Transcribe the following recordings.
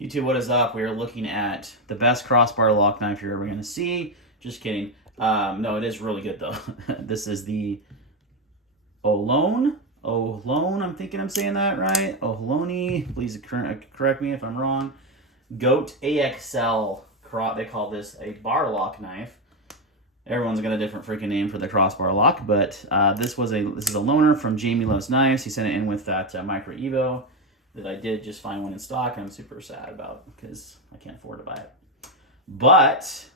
YouTube, what is up? We are looking at the best crossbar lock knife you're ever going to see. Just kidding. No, it is really good though. This is the Ohlone. Ohlone, I'm thinking I'm saying that right. Ohlone, please correct me if I'm wrong. Goat AXL. They call this a bar lock knife. Everyone's got a different freaking name for the crossbar lock, but this is a loaner from Jamie Loves Knives. He sent it in with that Micro Evo that I did just find one in stock, and I'm super sad about because I can't afford to buy it. But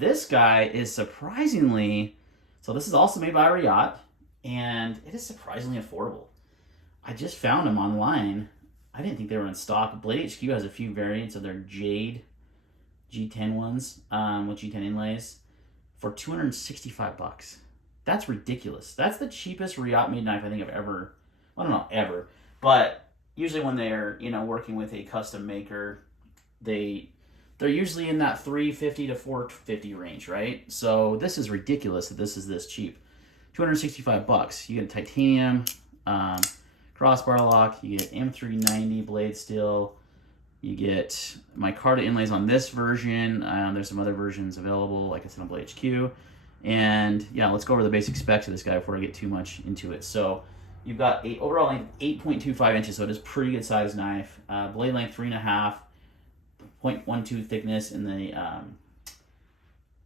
this guy is surprisingly, so this is also made by Riot, and it is surprisingly affordable. I just found them online. I didn't think they were in stock. Blade HQ has a few variants of their Jade G10 ones with G10 inlays for $265. That's ridiculous. That's the cheapest Riot made knife I think I've ever, I don't know, ever. But usually when they're, working with a custom maker, they're usually in that $350 to $450 range, right? So this is ridiculous that this is this cheap. $265. You get a titanium crossbar lock. You get M390 blade steel. You get micarta inlays on this version. There's some other versions available, like I said, on Blade HQ. And yeah, let's go over the basic specs of this guy before I get too much into it. So you've got a overall length 8.25 inches, so it is pretty good size knife. Blade length 3.5, 0.12 thickness in the.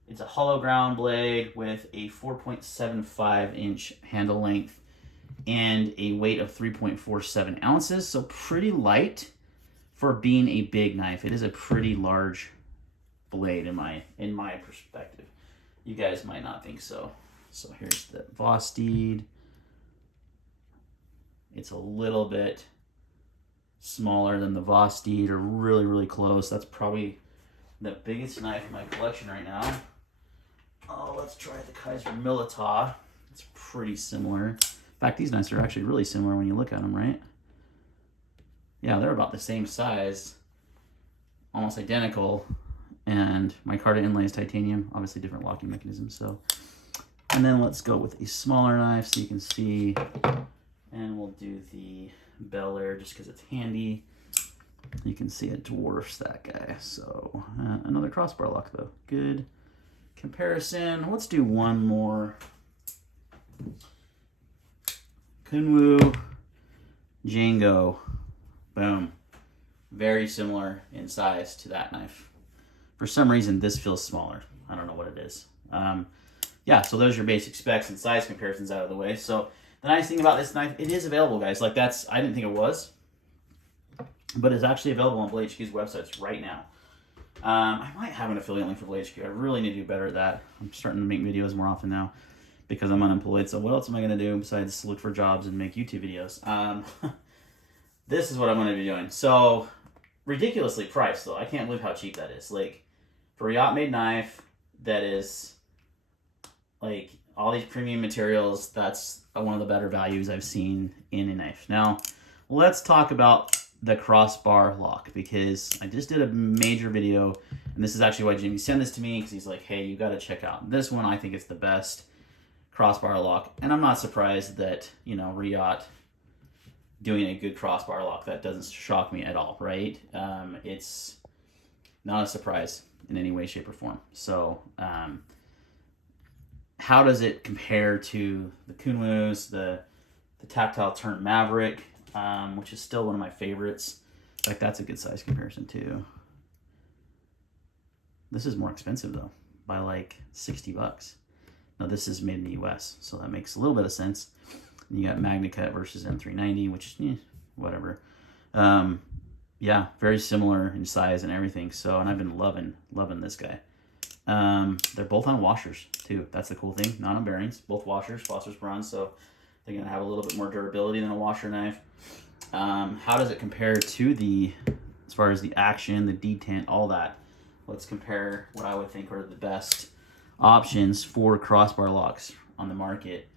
It's a hollow ground blade with a 4.75 inch handle length and a weight of 3.47 ounces. So pretty light for being a big knife. It is a pretty large blade in my perspective. You guys might not think so. So here's the Vosteed. It's a little bit smaller than the Vosteed, or really, really close. That's probably the biggest knife in my collection right now. Oh, let's try the Kaiser Milita. It's pretty similar. In fact, these knives are actually really similar when you look at them, right? Yeah, they're about the same size, almost identical. And micarta inlays titanium, obviously different locking mechanisms. So, and then let's go with a smaller knife so you can see. And we'll do the Bel Air just because it's handy. You can see it dwarfs that guy. So another crossbar lock though. Good comparison. Let's do one more. Kunwu Django. Boom. Very similar in size to that knife. For some reason, this feels smaller. I don't know what it is. Yeah, so those are your basic specs and size comparisons out of the way. So the nice thing about this knife, it is available, guys. Like I didn't think it was, but it's actually available on Blade HQ's websites right now. I might have an affiliate link for Blade HQ. I really need to do better at that. I'm starting to make videos more often now because I'm unemployed. So what else am I going to do besides look for jobs and make YouTube videos? This is what I'm going to be doing. So ridiculously priced, though. I can't believe how cheap that is. Like, for a yacht-made knife that is, like, all these premium materials, that's one of the better values I've seen in a knife. Now, let's talk about the crossbar lock, because I just did a major video, and this is actually why Jimmy sent this to me, because he's like, hey, you got to check out this one. I think it's the best crossbar lock, and I'm not surprised that, Riot doing a good crossbar lock. That doesn't shock me at all, right? It's not a surprise in any way, shape, or form. So how does it compare to the Kunwus, the Tactile Turn Maverick, which is still one of my favorites? In fact, that's a good size comparison too. This is more expensive though, by like $60. Now this is made in the US, so that makes a little bit of sense. And you got MagnaCut versus M390, which, whatever. Yeah, very similar in size and everything. So, and I've been loving this guy. They're both on washers too. That's the cool thing. Not on bearings. Both washers, phosphorus bronze. So they're gonna have a little bit more durability than a washer knife. How does it compare to as far as the action, the detent, all that? Let's compare what I would think are the best options for crossbar locks on the market,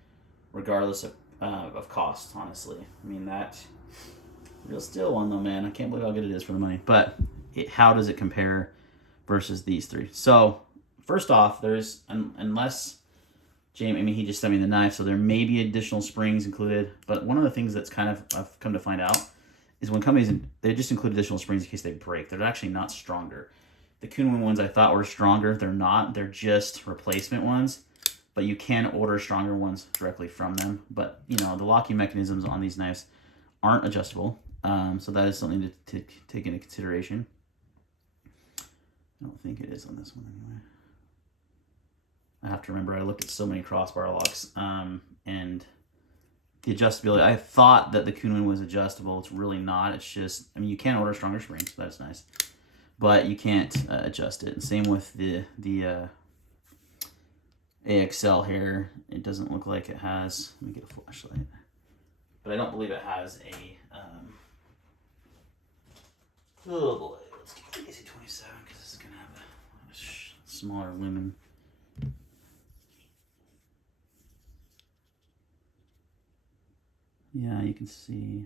regardless of cost, honestly. I mean, that real steel one though, man, I can't believe how good it is for the money. But how does it compare versus these three? So first off, there's, unless Jamie, he just sent me the knife, so there may be additional springs included, but one of the things that's kind of, I've come to find out, is when companies, they just include additional springs in case they break. They're actually not stronger. The Kunlun ones I thought were stronger. They're not. They're just replacement ones. But you can order stronger ones directly from them. But, you know, the locking mechanisms on these knives aren't adjustable. So that is something to take into consideration. I don't think it is on this one anyway. I have to remember I looked at so many crossbar locks, and the adjustability, I thought that the Kunlun was adjustable. It's really not. It's just, I mean, you can order stronger springs, so that's nice, but you can't adjust it. And same with the AXL here. It doesn't look like it has, let me get a flashlight, but I don't believe it has a, oh boy, let's get the AC27 because this is going to have a smaller lumen. Yeah, you can see,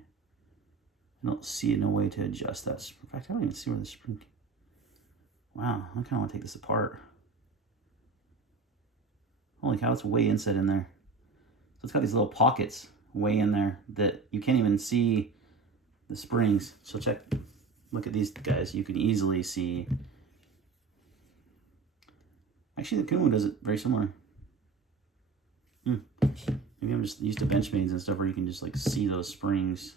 I don't see no way to adjust that. In fact, I don't even see where the spring, wow, I kind of want to take this apart. Holy cow, it's way inside in there. So it's got these little pockets way in there that you can't even see the springs. So check, look at these guys. You can easily see. Actually, the Kunlun does it very similar. Maybe I'm just used to Benchmades and stuff where you can just like see those springs.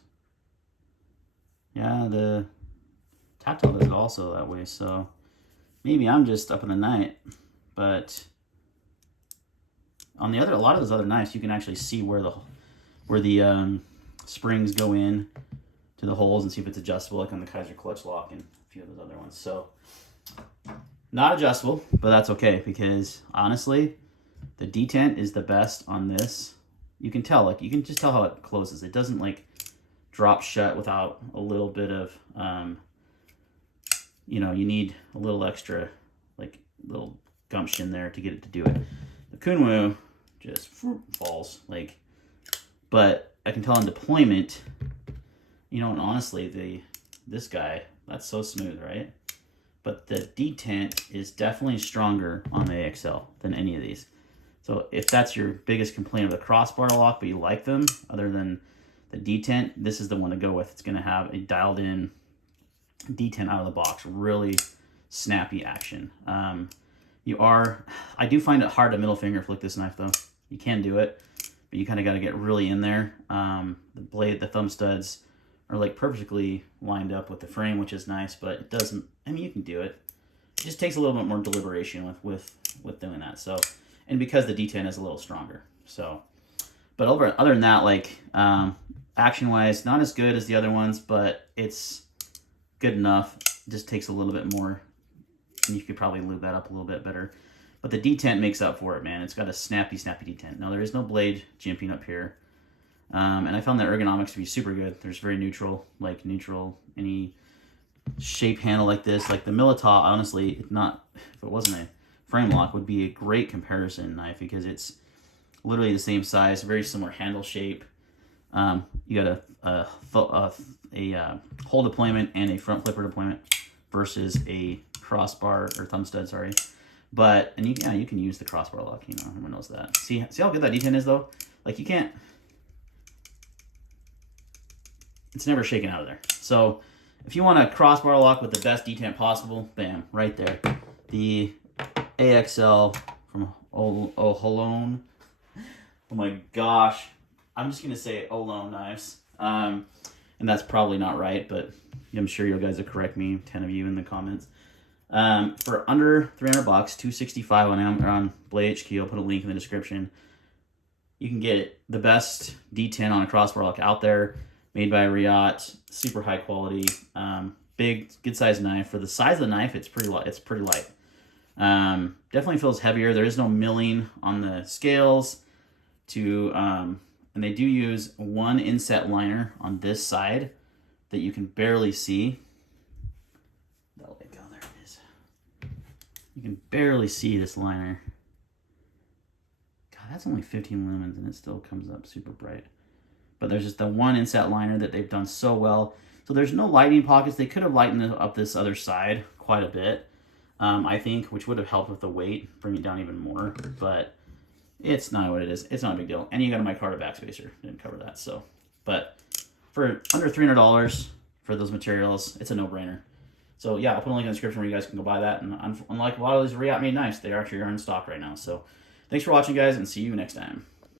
Yeah, the Tactile does it also that way. So maybe I'm just up in the night, but on the other, a lot of those other knives, you can actually see where the springs go in to the holes and see if it's adjustable, like on the Kaiser clutch lock and a few of those other ones. So not adjustable, but that's okay because honestly, the detent is the best on this. You can tell, like you can just tell how it closes. It doesn't like drop shut without a little bit of, you know, you need a little extra, like little gumption there to get it to do it. The Kunlun just falls, like, but I can tell in deployment, you know, and honestly, this guy, that's so smooth, right? But the detent is definitely stronger on the AXL than any of these. So if that's your biggest complaint of the crossbar lock, but you like them, other than the detent, this is the one to go with. It's going to have a dialed in detent out of the box, really snappy action. I do find it hard to middle finger flick this knife though. You can do it, but you kind of got to get really in there. The thumb studs are like perfectly lined up with the frame, which is nice, but it doesn't, I mean, you can do it. It just takes a little bit more deliberation with doing that. So, and because the detent is a little stronger. So, but other than that, like action-wise, not as good as the other ones, but it's good enough. It just takes a little bit more, and you could probably lube that up a little bit better. But the detent makes up for it, man. It's got a snappy detent. Now, there is no blade jimping up here. And I found the ergonomics to be super good. There's very neutral, any shape handle like this. Like the Milita, honestly, if it wasn't a frame lock, would be a great comparison knife because it's literally the same size, very similar handle shape. You got a hole deployment and a front flipper deployment versus a crossbar or thumb stud, sorry. But, and you can use the crossbar lock, you know, everyone knows that. See how good that detent is though? Like you can't, it's never shaken out of there. So if you want a crossbar lock with the best detent possible, bam, right there. The AXL from Ohlone. Oh my gosh. I'm just going to say Ohlone knives. And that's probably not right, but I'm sure you guys will correct me, 10 of you in the comments. For under $300, $265 on Blade HQ, I'll put a link in the description. You can get the best detent on a crossbar lock out there, made by Riot, super high quality, big, good sized knife. For the size of the knife, it's pretty light. Definitely feels heavier. There is no milling on the scales. And they do use one inset liner on this side that you can barely see. There it is. You can barely see this liner. God, that's only 15 lumens and it still comes up super bright. But there's just the one inset liner that they've done so well. So there's no lighting pockets. They could have lightened up this other side quite a bit, I think, which would have helped with the weight, bring it down even more. But it's not what it is. It's not a big deal. And you got a micarta backspacer. Didn't cover that. So, but for under $300, for those materials. It's a no-brainer. So yeah, I'll put a link in the description where you guys can go buy that. And unlike a lot of these React Made Nice, they actually are in stock right now. So thanks for watching, guys, and see you next time.